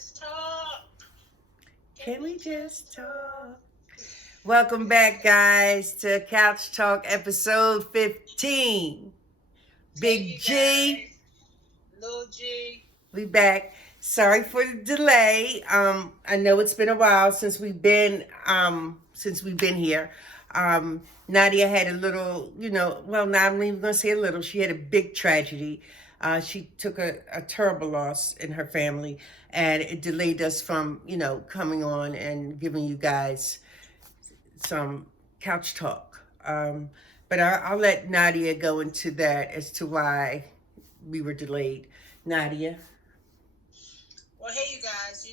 just talk? Can we just talk? Welcome back, guys, to Couch Talk episode 15. Hey, Big you G, guys. Lil G. we back. Sorry for the delay. I know it's been a while since we've been here. Nadia had a little, well, not I'm even gonna say a little. She had a big tragedy. She took a terrible loss in her family, and it delayed us from, coming on and giving you guys some couch talk. But I'll let Nadia go into that as to why we were delayed. Nadia. Well, hey, you guys.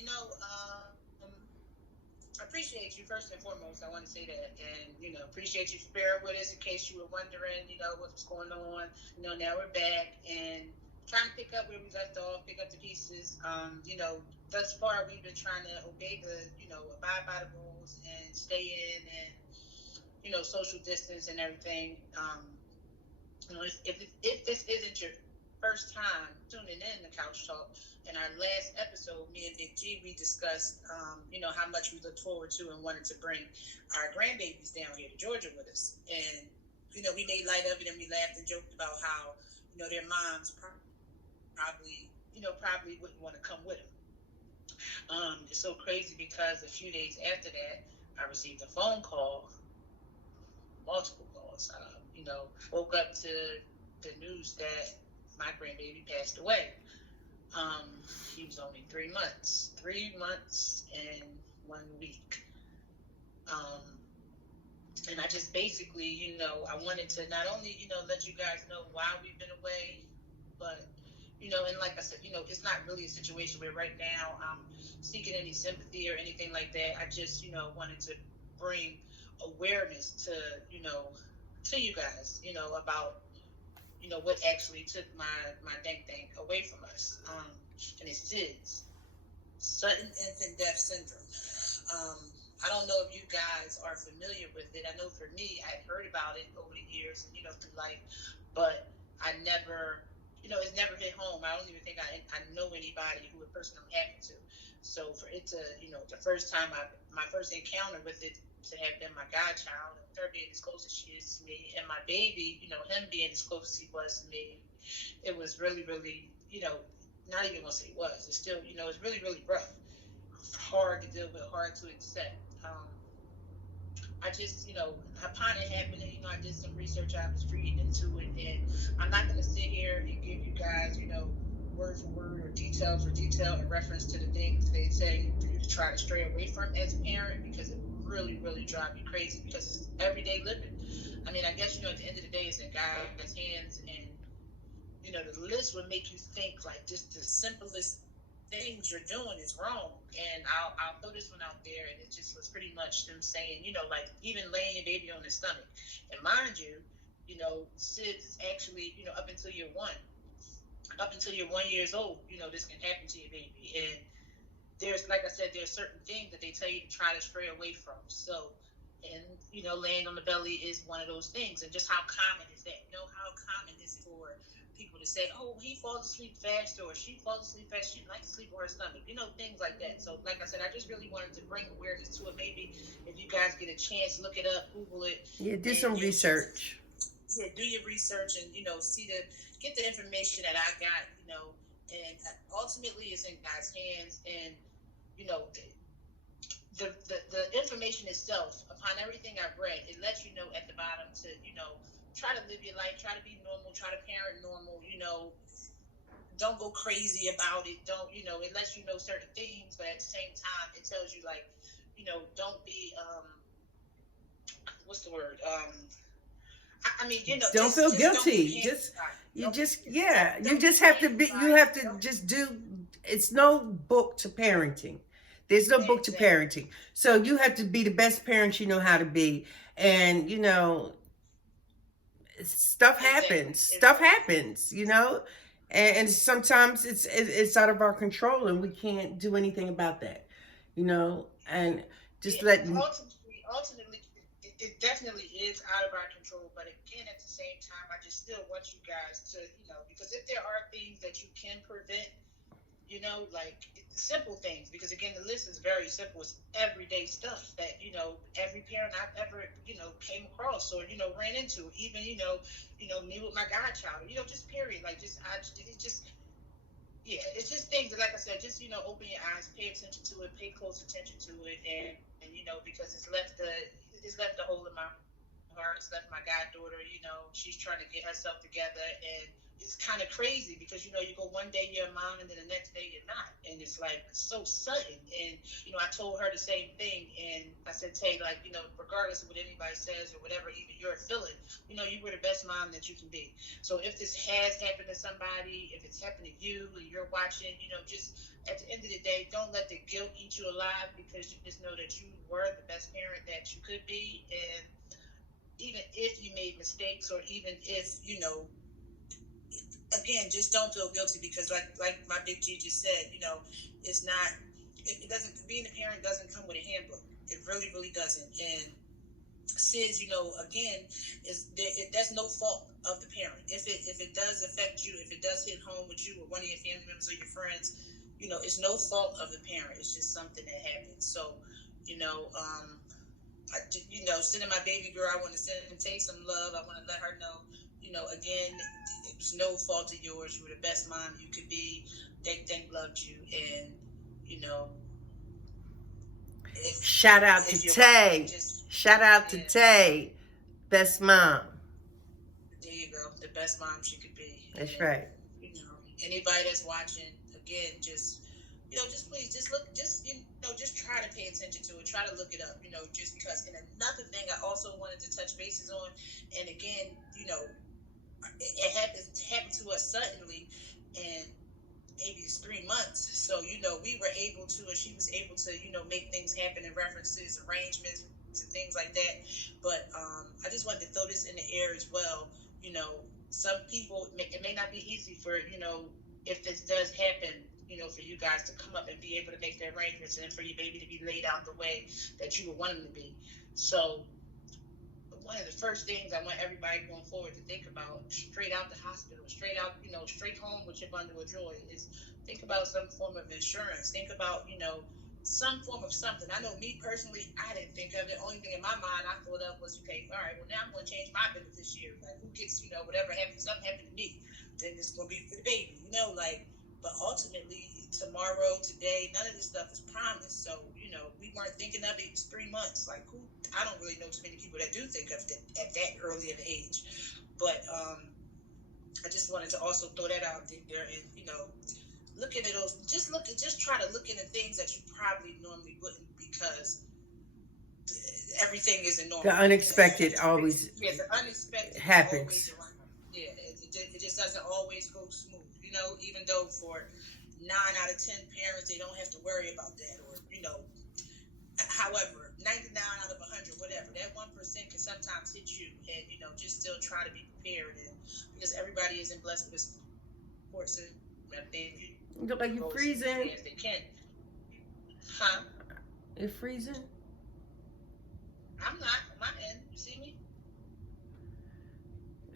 I appreciate you first and foremost. I want to say that, and appreciate you for bearing with us in case you were wondering, what's going on. Now we're back and trying to pick up where we left off, pick up the pieces. Thus far we've been trying to obey abide by the rules and stay in and social distance and everything. If this isn't your first time tuning in to Couch Talk, in our last episode, me and Big G, we discussed, how much we look forward to and wanted to bring our grandbabies down here to Georgia with us. And, we made light of it and we laughed and joked about how, their moms probably wouldn't want to come with them. It's so crazy because a few days after that, I received a phone call, multiple calls. Woke up to the news that my grandbaby passed away. He was only 3 months, 3 months and 1 week. And I just basically, I wanted to not only, let you guys know why we've been away, but, and like I said, it's not really a situation where right now I'm seeking any sympathy or anything like that. I just, wanted to bring awareness to, to you guys, about, what actually took my dang thing away from us. And it's S.I.D.S, sudden infant death syndrome. I don't know if you guys are familiar with it. I know for me, I heard about it over the years and, through life, but I never, it's never hit home. I don't even think I know anybody who it personally happened to. So for it to, the first time my first encounter with it to have been my godchild and her being as close as she is to me and my baby, him being as close as he was to me, it was really, really, not even gonna say was, it's still, it's really, really rough, hard to deal with, hard to accept. I just, upon it happening, I did some research. I was reading into it, and I'm not going to sit here and give you guys, word for word or detail for detail in reference to the things they say for you to try to stray away from as a parent, because it will really, really drive you crazy because it's everyday living. I mean, I guess, at the end of the day, it's in God's hands, and, the list would make you think like just the simplest things you're doing is wrong. And I'll throw this one out there, and it just was pretty much them saying, like even laying your baby on his stomach. And mind you, S.I.D.S is actually, up until you're 1 years old, this can happen to your baby. And there's, like I said, there's certain things that they tell you to try to stray away from. So, and laying on the belly is one of those things. And just how common is that? How common is it for people to say, oh, he falls asleep fast, or she falls asleep fast, she likes to sleep on her stomach, things like that. So like I said, I just really wanted to bring awareness to it. Maybe if you guys get a chance, look it up, Google it. Yeah, do some research. Yeah, do your research and get the information that I got, and ultimately it's in God's hands. And the information itself, upon everything I've read, it lets you know at the bottom to try to live your life, try to be normal, try to parent normal, don't go crazy about it. Don't, it lets you know certain things, but at the same time, it tells you like, don't be, what's the word? I mean, Don't feel just don't be guilty. You don't just be have to be, you have to don't, just do, it's no book to parenting. There's no book to parenting. So you have to be the best parent you know how to be. And, stuff happens. Stuff happens, and sometimes it's out of our control and we can't do anything about that, and just ultimately it definitely is out of our control. But again, at the same time, I just still want you guys to, because if there are things that you can prevent, like simple things. Because again, the list is very simple. It's everyday stuff that every parent I've ever came across or ran into. Even me with my godchild. Just period. Like it's just yeah, it's just things that, like I said, just open your eyes, pay attention to it, pay close attention to it, and because it's left a hole in my heart. It's left my goddaughter. She's trying to get herself together, and it's kind of crazy because you go one day you're a mom, and then the next day you're not, and it's like so sudden. And I told her the same thing, and I said, Tay, like regardless of what anybody says or whatever, even you're feeling, you were the best mom that you can be. So if this has happened to somebody, if it's happened to you and you're watching, just at the end of the day, don't let the guilt eat you alive, because you just know that you were the best parent that you could be. And even if you made mistakes, or even if, again, just don't feel guilty, because like my big G just said, it's not, it doesn't, being a parent doesn't come with a handbook. It really, really doesn't. And SIDS, again, that's no fault of the parent. If it does affect you, if it does hit home with you or one of your family members or your friends, it's no fault of the parent. It's just something that happens. So, sending my baby girl, I want to send Tay some love. I want to let her know, again, it was no fault of yours. You were the best mom you could be. They loved you, and you know, Shout out to if you're watching, Tay. Shout out to yeah, Tay. Best mom. there you go, the best mom she could be. That's And right. anybody that's watching, again, just please, just look, just try to pay attention to it. Try to look it up, just because. And another thing I also wanted to touch bases on, and again, it happened to us suddenly, and maybe it's 3 months. So, we were able to, and she was able to, make things happen in references, arrangements, and things like that. But I just wanted to throw this in the air as well. You know, some people, it may not be easy for, if this does happen, for you guys to come up and be able to make the arrangements, and for your baby to be laid out the way that you would want him to be. So, one of the first things I want everybody going forward to think about, straight out the hospital, straight out, straight home with your bundle of joy, is think about some form of insurance. Think about, some form of something. I know me personally, I didn't think of it. The only thing in my mind I thought of was, okay, all right, well, now I'm going to change my benefit this year. Like, who gets, whatever happens, something happened to me, then it's going to be for the baby, but ultimately, tomorrow, today, none of this stuff is promised. So, we weren't thinking of it. It was 3 months. Like, who? I don't really know too many people that do think of it at that early of an age. But I just wanted to also throw that out there, and look into those. Just try to look into things that you probably normally wouldn't, because everything isn't normal. The unexpected always the unexpected happens. Always around. Yeah, it just doesn't always go smooth. Even though for 9 out of 10 parents, they don't have to worry about that, or however, 99 out of 100, whatever, that 1% can sometimes hit you, and just still try to be prepared, and because everybody isn't blessed with a support system, they You look like you're freezing. as they can. Huh? You're freezing? I'm not. On my end, you see me?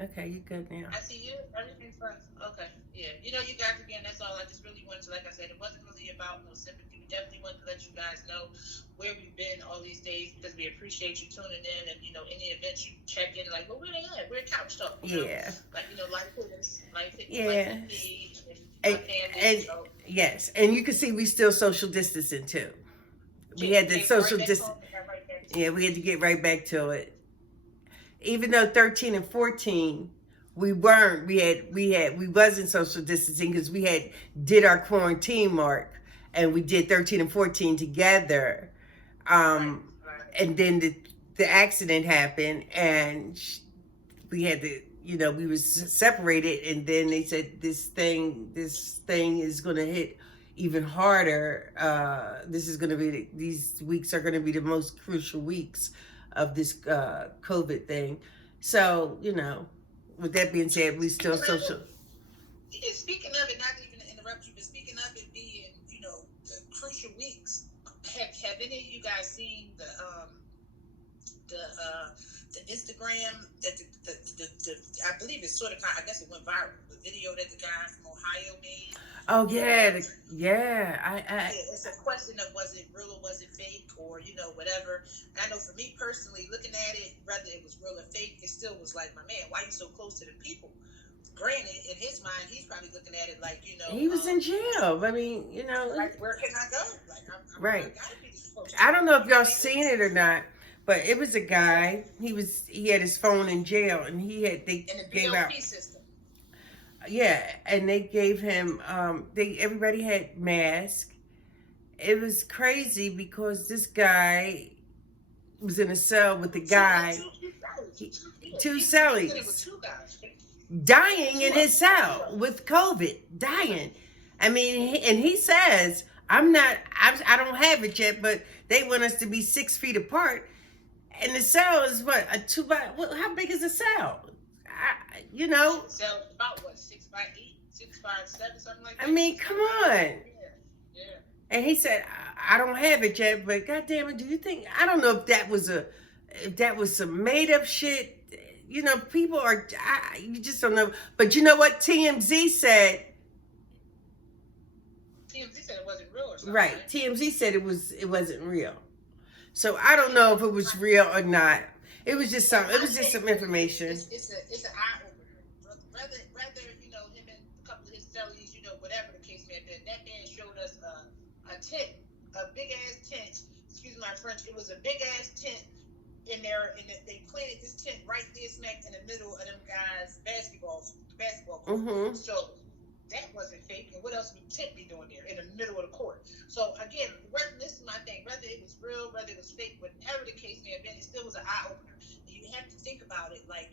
Okay, you good now. I see you. Everything's fine. Okay. Yeah. You guys, again, that's all. I just really wanted to, like I said, it wasn't really about no sympathy. We definitely wanted to let you guys know where we've been all these days, because we appreciate you tuning in, and, any events you check in, like, well, where they at? We're Couchtalk. Yeah. Like, life is, Yeah. family. So, yes, and you can see we still social distancing too. We had the social distance. Yeah, we had to get right back to it. Even though 13 and 14, we weren't. We wasn't social distancing, because we had did our quarantine mark, and we did 13 and 14 together. Right. And then the accident happened, and we had to, we was separated, and then they said this thing is going to hit even harder. This is going to be, these weeks are going to be the most crucial weeks of this COVID thing. So, with that being said, we still social. Speaking of it, not even to interrupt you, but speaking of it being, the crucial weeks, have any of you guys seen the Instagram that the I believe it's sort of, I guess it went viral, the video that the guy from Ohio made? Oh yeah, Um, yeah. yeah, it's a question of was it real or was it fake or whatever. I know for me personally, looking at it, whether it was real or fake, it still was like, my man, why are you so close to the people? Granted, in his mind, he's probably looking at it like, He was in jail. I mean, like, where can I go? Like, I right. gotta be this close to I the don't know people. if You know y'all what I mean? seen it or not, but it was a guy. He had his phone in jail, and they In the gave out. BOP system. Yeah, and they gave him. Everybody had masks. It was crazy because this guy was in a cell with the guy, two He said it was cellies, two guys. dying Two in of his them. cell with COVID, dying. I mean, and he says, "I'm not. I don't have it yet, but they want us to be 6 feet apart." And the cell is what, a 2 by. How big is the cell? You know. So about what, 6 by 8, 6 by 7, something like that. I mean, come on. Yeah. Yeah. And he said, I don't have it yet, but goddamn it, do you think? I don't know if that was some made up shit. People are. You just don't know. But you know what TMZ said? TMZ said it wasn't real or something. Right. TMZ said it wasn't real. So I don't know if it was real or not. It was just some. It was just some information. It's an eye opener. Rather him and a couple of his cellies, whatever the case may have been. That man showed us a tent, a big ass tent. Excuse my French. It was a big ass tent in there, and they planted this tent right there, smack in the middle of them guys' basketball court. Mm-hmm. So that wasn't fake. And what else would tent be doing there in the middle of the court? So again, this is my thing. Whether it was real, whether it was fake, whatever the case may have been, it still was an eye opener. And you have to think about it, like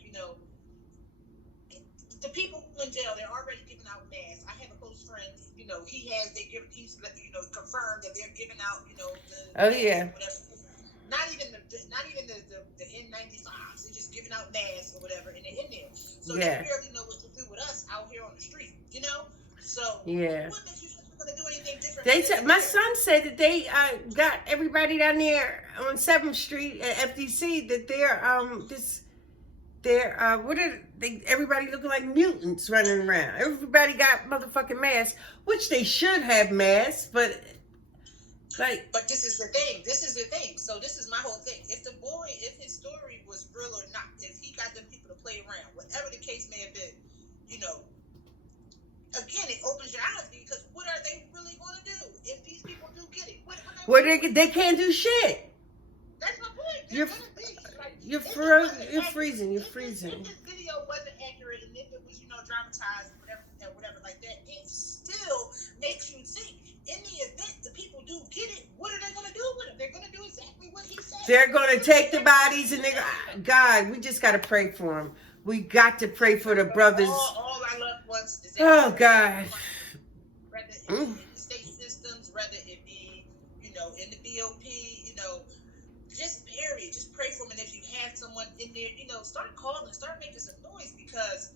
the people in jail, they're already giving out masks. I have a close friend, he's confirmed that they're giving out, Oh yeah. whatever. Not even the N95s. They're just giving out masks or whatever, and they're in there. So Yeah. they barely know what to do with us out here on the street, So Yeah. what makes you think we're gonna do anything different? They said my son said that they got everybody down there on 7th Street at FDC that everybody looking like mutants running around. Everybody got motherfucking masks, which they should have masks, but But this is the thing. So this is my whole thing. If his story was real or not, if he got them people to play around, whatever the case may have been, again, it opens your eyes, because what are they really going to do if these people do get it? they can't do shit. That's my point. You're freezing. You're freezing. If this video wasn't accurate, and if it was dramatized or whatever like that, it still makes you think. In the event the people do get it, what are they going to do with them? They're going to do exactly what he said. They're going to take the bodies and God, we just got to pray for them. We got to pray for the brothers. All our loved ones is oh God. Whether it be in the state systems, whether it be, in the BOP, just period. Just pray for them. And if you have someone in there, start calling, start making some noise, because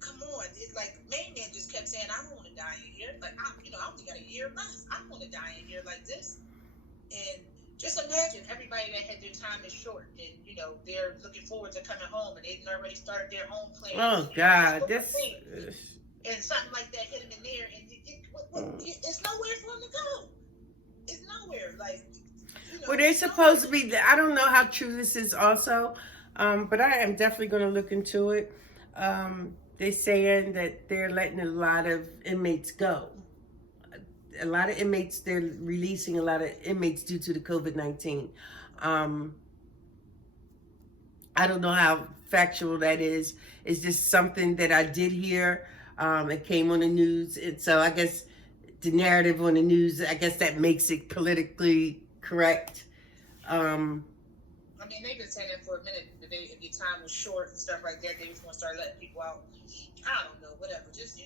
come on, it's like main man just kept saying, I don't want to die in here. Like, I only got a year left. I don't want to die in here like this. And just imagine everybody that had their time is short, and they're looking forward to coming home, and they've already started their own plans. Oh God, and something like that hit him in there, and it's nowhere for him to go. It's nowhere. Like, well, they're supposed to be. I don't know how true this is, also, but I am definitely going to look into it. They're saying that they're letting a lot of inmates go. A lot of inmates, they're releasing a lot of inmates due to the COVID-19. I don't know how factual that is. It's just something that I did hear. It came on the news. And so I guess the narrative on the news, I guess that makes it politically correct. I mean, they've been saying that for a minute. If your time was short and stuff like that, they was going to start letting people out. I don't know, whatever. Just,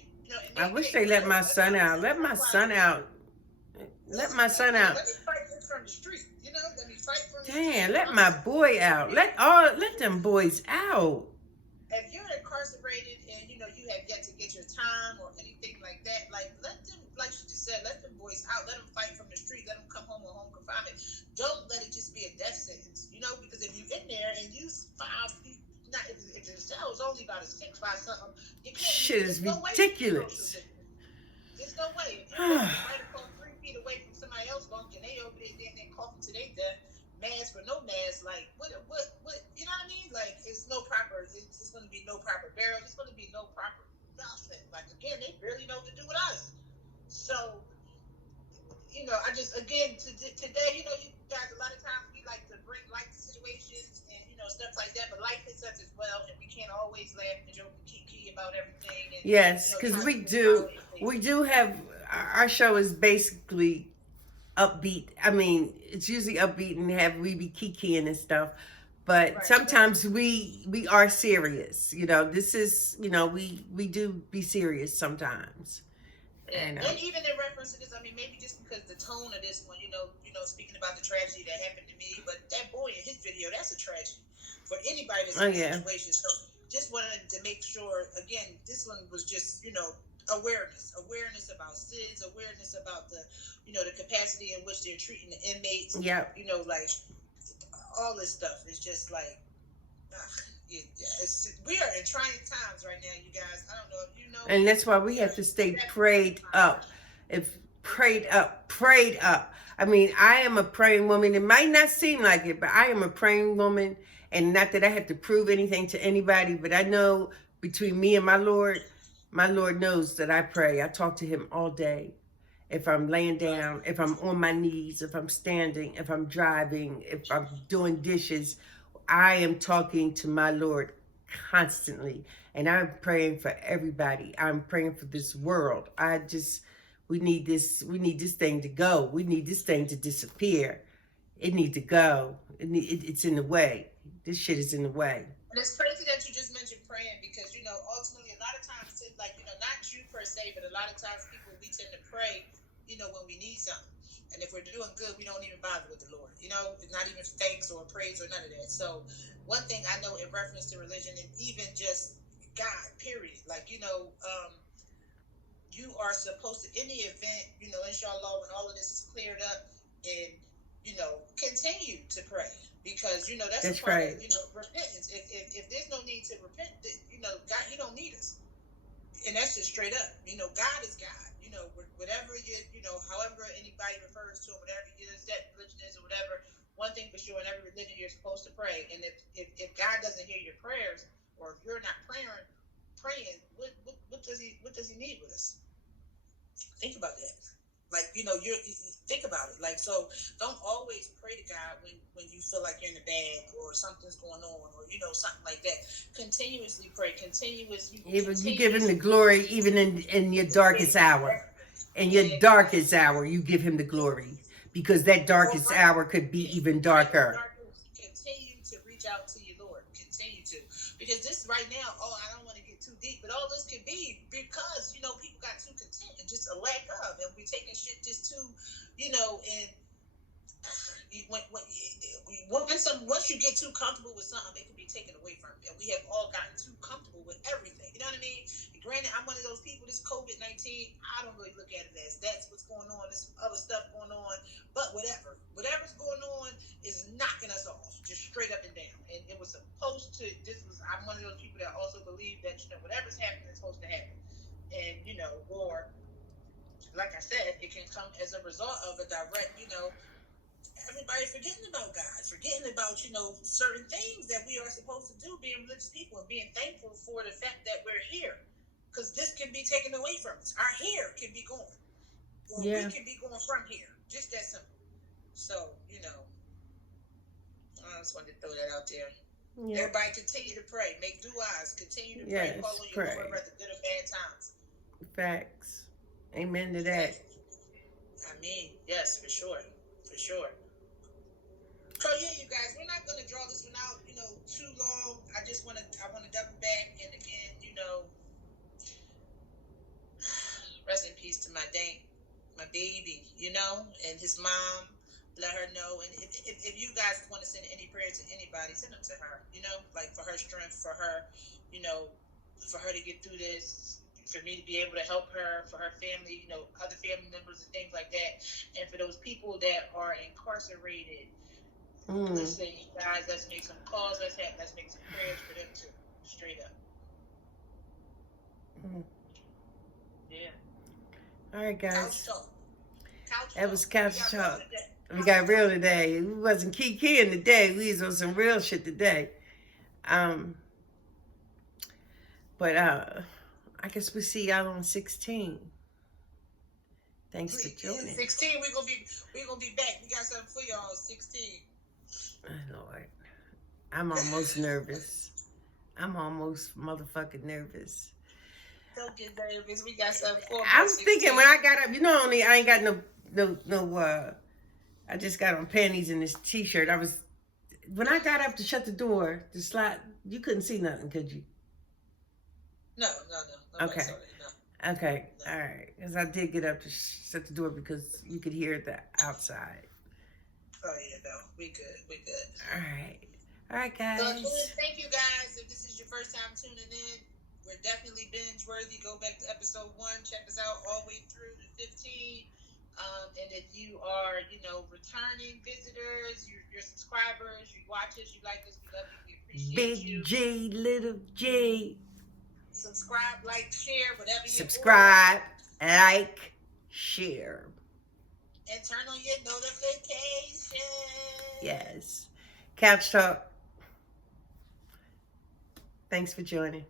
I wish they let my son out. Let my son out. Let my son out. Let me fight from the street. Let me fight from the street. Damn, let my boy out. Let them boys out. If you're incarcerated and you have yet to get your time or anything like that, like, let them, like she just said, let them boys out. Let them fight from the street. Let them come home on home confinement. Don't let it just be a death sentence. Because if you're in there and you if the cell is only about a 6 by something, you can't. Shit is ridiculous. There's no way if you're walking right across 3 feet away from somebody else bunk and they over there then they coughing to their death, mask or no mask, like what, you know what I mean? Like it's no proper. It's going to be no proper burial. It's going to be no proper nothing. Like again, they barely know what to do with us. So I just again today, you guys, a lot of times we like to bring light to situations and stuff like that, but life hits us as well, and we can't always laugh and joke and kiki about everything, and Yes, because try to we get do. out We do have our show is basically upbeat. I mean, it's usually upbeat and have we be kikiing and stuff. But sometimes we are serious. This is we do be serious sometimes. And even in reference to this, I mean, maybe just because the tone of this one, speaking about the tragedy that happened to me, but that boy in his video, that's a tragedy for anybody that's in this situation. So just wanted to make sure, again, this one was just, awareness about S.I.D.S, awareness about the capacity in which they're treating the inmates. Yeah. Like all this stuff is just like, we are in trying times right now, you guys. I don't know if you know. And that's why we have to stay prayed up. Prayed up. I mean, I am a praying woman. It might not seem like it, but I am a praying woman. And not that I have to prove anything to anybody, but I know between me and my Lord knows that I pray. I talk to him all day. If I'm laying down, if I'm on my knees, if I'm standing, if I'm driving, if I'm doing dishes, I am talking to my Lord constantly. And I'm praying for everybody. I'm praying for this world. We need this thing to go. We need this thing to disappear. It needs to go. It's in the way. This shit is in the way. And it's crazy that you just mentioned praying because, ultimately a lot of times, like, not you per se, but a lot of times people, we tend to pray, when we need something. And if we're doing good, we don't even bother with the Lord. It's not even thanks or praise or none of that. So one thing I know in reference to religion and even just God, period, like, you are supposed to, in the event, inshallah, when all of this is cleared up and, continue to pray. Because, that's part of, repentance. If there's no need to repent, God, he don't need us. And that's just straight up. God is God. Whatever however anybody refers to him, whatever that religion is or whatever, one thing for sure, in every religion you're supposed to pray. And if God doesn't hear your prayers, or if you're not praying, what does he need with us? Think about that. Like, you think about it. Like, so don't always pray to God when you feel like you're in the bag or something's going on or, something like that. Continuously pray. You give him the glory even in your darkest hour. In your darkest hour, you give him the glory. Because that darkest hour could be even darker. Continue to reach out to your Lord. Continue to. Because this right now, I don't want to get too deep, but all this could be because, people got too content and just a lack of, and we're taking shit just too, and once you get too comfortable with something, it can be taken away from you. And we have all gotten too comfortable with everything. You know what I mean? Granted, I'm one of those people, this COVID-19, I don't really look at it as that's what's going on, this other stuff going on, but whatever's going on is knocking us off, just straight up and down. And it was supposed to, I'm one of those people that also believe that, whatever's happening is supposed to happen. And, or, like I said, it can come as a result of a direct, everybody forgetting about God, forgetting about, certain things that we are supposed to do, being religious people, and being thankful for the fact that we're here. Because this can be taken away from us. Our hair can be gone. Or we can be going from here. Just that simple. So, I just wanted to throw that out there. Yeah. Everybody continue to pray. Make du'as. Continue to pray. Call on your Lord whether good or bad times. Facts. Amen to that. I mean, yes, for sure. For sure. So yeah, you guys, we're not going to draw this one out, too long. I want to double back, and again, rest in peace to my baby, and his mom. Let her know, and if you guys want to send any prayers to anybody, send them to her. Like for her strength, for her, for her to get through this, for me to be able to help her, for her family, other family members and things like that, and for those people that are incarcerated. Listen, guys, let's make some calls. Let's make some prayers for them too. Straight up. Yeah. All right, Couch guys. talk. Couch That was talk. We Couch got Talk. real today. We got real today. We wasn't kikiing today. We was on some real shit today. But I guess we see y'all on 16. Thanks for joining. 16, we're gonna be back. We got something for y'all. 16. Oh, Lord. I'm almost nervous. I'm almost motherfucking nervous. Don't get nervous. We got something for I'm 16. thinking when I got up, I ain't got no I just got on panties and this t-shirt. When I got up to shut the door, the slide, you couldn't see nothing, could you? No. Okay. Saw it, no. Okay, all right. Because I did get up to shut the door because you could hear it outside. Oh, yeah, no. We good. All right, guys. So, thank you, guys. If this is your first time tuning in, we're definitely binge worthy. Go back to episode 1. Check us out all the way through to 15. And if you are, returning visitors, you're subscribers, you watch us, you like us, we love you, we appreciate you. Big G, little G. Subscribe, like, share, whatever you Subscribe, like, share. And turn on your notifications. Yes. Couch Talk. Thanks for joining.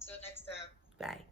Till next time. Bye.